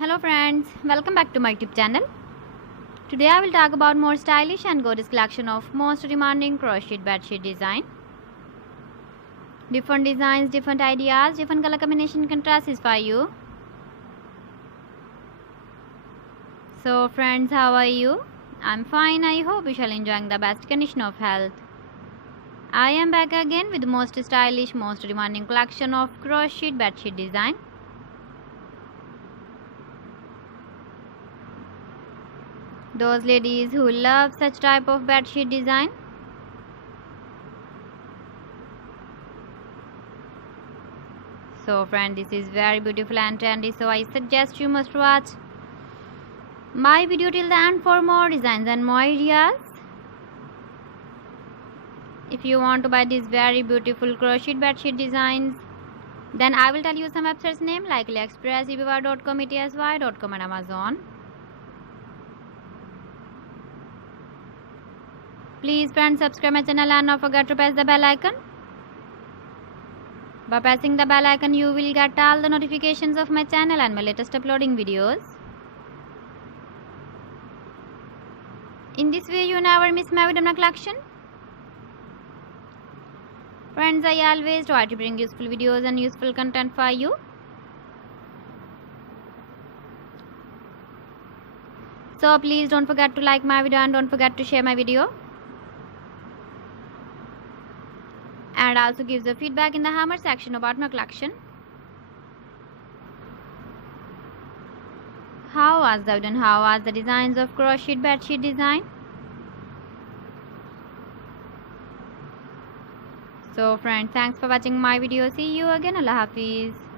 Hello friends, welcome back to my YouTube channel. Today I will talk about more stylish and gorgeous collection of most demanding crocheted bedsheet design. Different designs, different ideas, different color combination contrasts for you. So friends, how are you? I'm fine. I hope you shall enjoying the best condition of health. I am back again with the most stylish, most demanding collection of crocheted bedsheet design. Those ladies who love such type of bedsheet design. So friend, this is very beautiful and trendy, so I suggest you must watch my video till the end for more designs and more ideas. If you want to buy these very beautiful crochet bedsheet designs, then I will tell you some websites name like AliExpress, eBay.com, ETSY.com and Amazon. Please friends, subscribe my channel and don't forget to press the bell icon. By pressing the bell icon, you will get all the notifications of my channel and my latest uploading videos. In this way, you never miss my video collection. Friends, I always try to bring useful videos and useful content for you. So please don't forget to like my video and don't forget to share my video. And also give the feedback in the hammer section about my collection. How was the video and how was the designs of crocheted bedsheet design? So friends, thanks for watching my video. See you again. Allah Hafiz.